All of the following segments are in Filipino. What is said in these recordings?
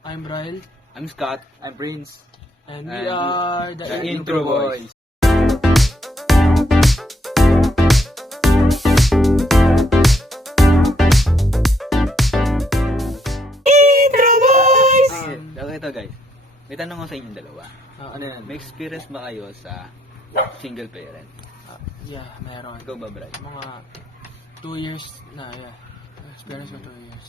I'm Ryle, I'm Scott. I'm Prince. and we are the Intro Boys. Ito guys, may tanong ko sa inyong dalawa. ano yan? May experience ba kayo sa single parent? Yeah, meron. Ikaw ba, Bray? Mga 2 years na, yeah. Experience ko 2 years.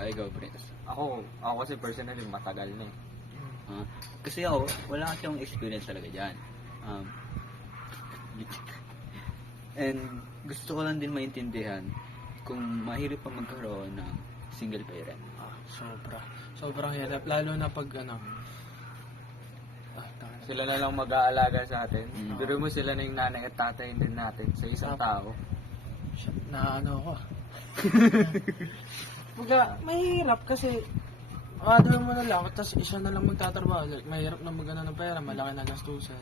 Ay, ikaw, Prince. Ako kasi personally matagal na eh. Kasi ako, wala kasi akong experience talaga dyan. And gusto ko lang din maintindihan kung mahirap pa magkaroon ng single parent. Sobrang hirap. Lalo na pag Sila na lang mag-aalaga sa atin. Pero mo sila na yung nanay at tatay din natin sa isang tao. na ako. Mahirap kasi gagawin mo na lang, tapos isa na lang magtatrabaho. Like, mahirap na magana ng pera, malaki na gastusan.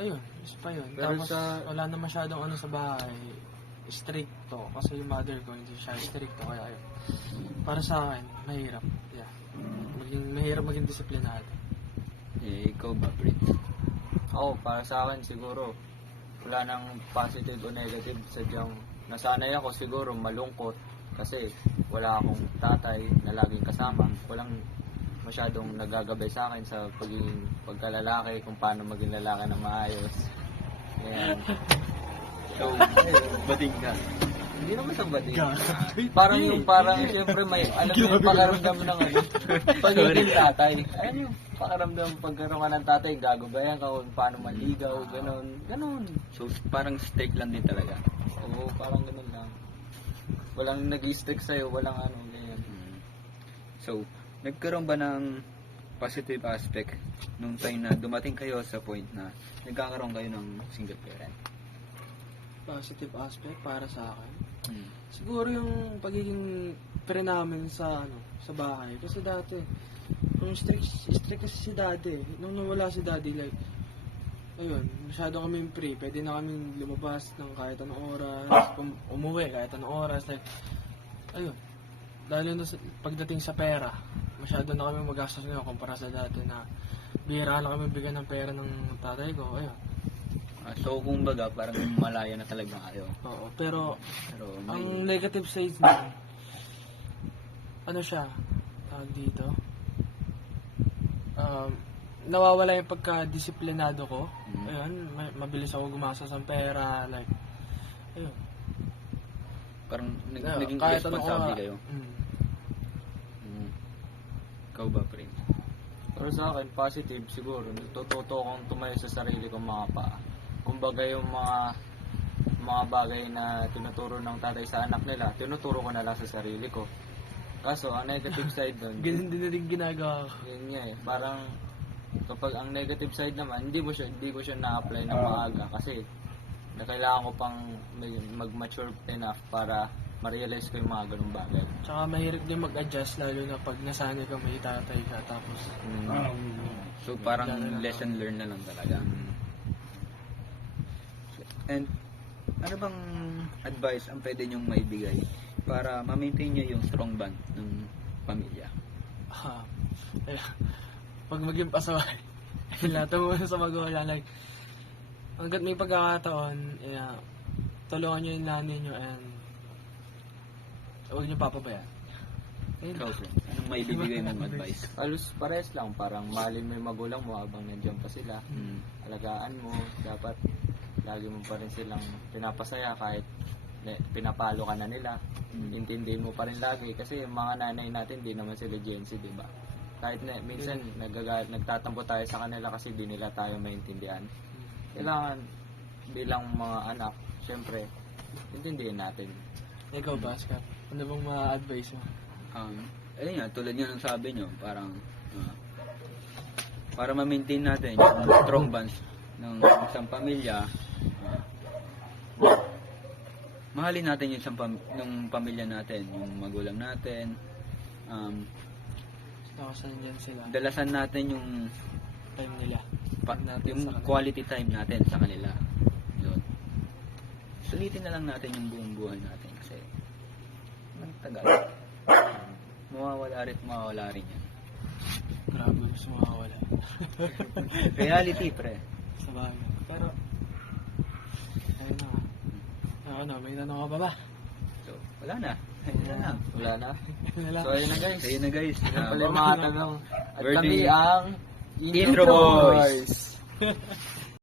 Ayun, isa pa yun. Pero Tapos wala na masyadong sa bahay. Stricto. Kasi yung mother ko hindi siya stricto. Kaya ayun. Para sa akin, mahirap. Yeah. Mahirap maging disiplinado. Ikaw ba, Prince? Ako, para sa akin siguro, wala nang positive o negative. Sadyang nasanay ako siguro malungkot kasi wala akong tatay na laging kasama. Walang masyadong nagagabay sa akin sa pagkalalaki, kung paano maging lalaki na maayos. Yan. So, bading ka. Hindi naman sa bading. Parang siyempre may alam mo yung pakaramdam ng pagiging tatay. Ayun yung pakaramdam pagkaroon ka ng tatay, gagabayan ka kung paano maligaw, ganun. So, parang steak lang din talaga. Oo, parang ganun lang. Walang nag-i-stick sa'yo, walang ganyan. So, nagkaroon ba ng positive aspect nung time na dumating kayo sa point na nagkakaroon kayo ng single parent? Positive aspect para sa akin. Siguro yung pagiging pre namin sa bahay. Kasi dati, nung strict kasi si daddy. Nung nawala si daddy, like, ayun, masyado kaming free. Pwede na kaming lumabas ng kahit anong oras, umuwi kahit anong oras. Like, ayun, lalo na pagdating sa pera, masyado na kami magastos ngayon kumpara sa dati na bihira lang kami bigyan ng pera ng tatay ko. Ayun. So, kung baga, parang malaya na talaga kayo. Oo, pero may... ang negative side niya, siya, tawag dito, nawawala yung pagka-disiplinado ko. Ayun, mabilis ako gumastos ng pera, like, ayun. Parang Yeah, naging kahit responsable ano kayo. Ikaw ba, Prince? Pero sa akin, positive siguro. Natututo akong tumayo sa sarili kong mga paa. Kumbaga yung mga bagay na tinuturo ng tatay sa anak nila, tinuturo ko na lang sa sarili ko. Kaso, ang negative side doon, Ganun din na rin ginagawa ko. yun nga eh, parang kapag ang negative side naman, hindi ko siya na-apply ng maaga kasi kailangan ko pang mag-mature enough para ma-realize ko yung mga ganung bagay. Tsaka mahirap din mag-adjust lalo na pag nasanay ka may tatay ka tapos So, parang lesson learned na lang talaga. And, ano bang advice ang pwede nyong maibigay para ma-maintain nyo yung strong bond ng pamilya? pag maging pasaway, lahat mo sa magulang, like, hanggat may pagkakataon, tulungan nyo yung nanay nyo and huwag nyo papabayaan. Ikaw, sir, anong maibibigay mong advice? Halos parehas lang, parang mahalin mo yung magulang mo habang nandiyan pa sila. Alagaan mo, dapat lagi mo pa rin silang pinapasaya kahit pinapalo ka na nila. Intindihin mo pa rin lagi kasi yung mga nanay natin di naman sila Gen Z, di ba? Kahit minsan nagtatampo tayo sa kanila kasi di nila tayo maintindihan. Kailangan bilang mga anak, syempre, intindihin natin. Ikaw ba, Scott? Ano bang ma-advise mo? Ayun nga, tulad nga ng sabi nyo, parang para ma-maintain natin yung strong bonds ng isang pamilya, mahalin natin yung isang pamilya natin, yung magulang natin, Nakasan dyan sila. dalasan natin yung Time nila. yung quality time natin sa kanila. Yun. Sulitin na lang natin yung buong buhay natin kasi tagal. Mawawala rin yan. Grabe, gusto makawala. Reality, pre. Sa bagay. Pero, ayun na nga. Ano, may tanong ka pa ba? So, wala na. Ayun na lang. Wala na. Wala. So, ayun na guys. Ayun na guys. Yan pala yung mga tanong. At We're kami the ang Intro Boys.